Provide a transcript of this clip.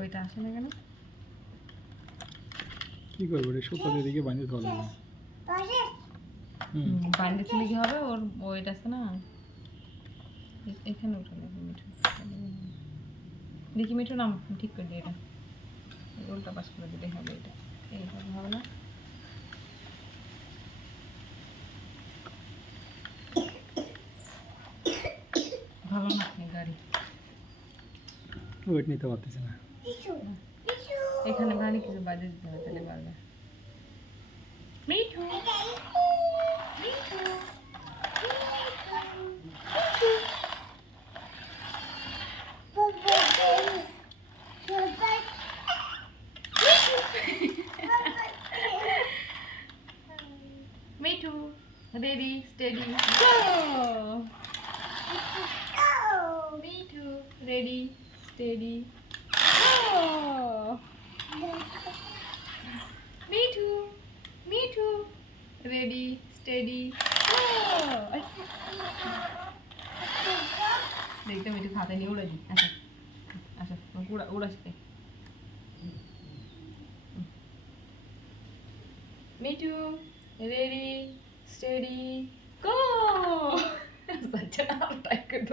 ওইটা আসে না কেন? কি করবো রে, সুপার এদিকে বাঁধে ধরো না। বান্ডে ছিল কি হবে, ওর ওইটা আছে না এখানে উঠে লাগবে মিঠু। দেখি মিঠু নাম ঠিক করে দিই, এটা উল্টা পাশ করে দিলে হবে, এটা এইভাবে হবে না। ভালো না এই গাড়ি, ওয়েট নিতে পারতেছে না। এখানে ভারী কিছু বাজে দিতে হবে, তাহলে পারবে। Mithu Mithu Mithu, ready steady go. Mithu ready steady go. Mithu Mithu ready steady go. দেখতে মিঠু খাতে নিয়ে উড়ে দিই। আচ্ছা আচ্ছা, উড়া শিখে। Mithu ready steady go. আচ্ছা, টাইপ করে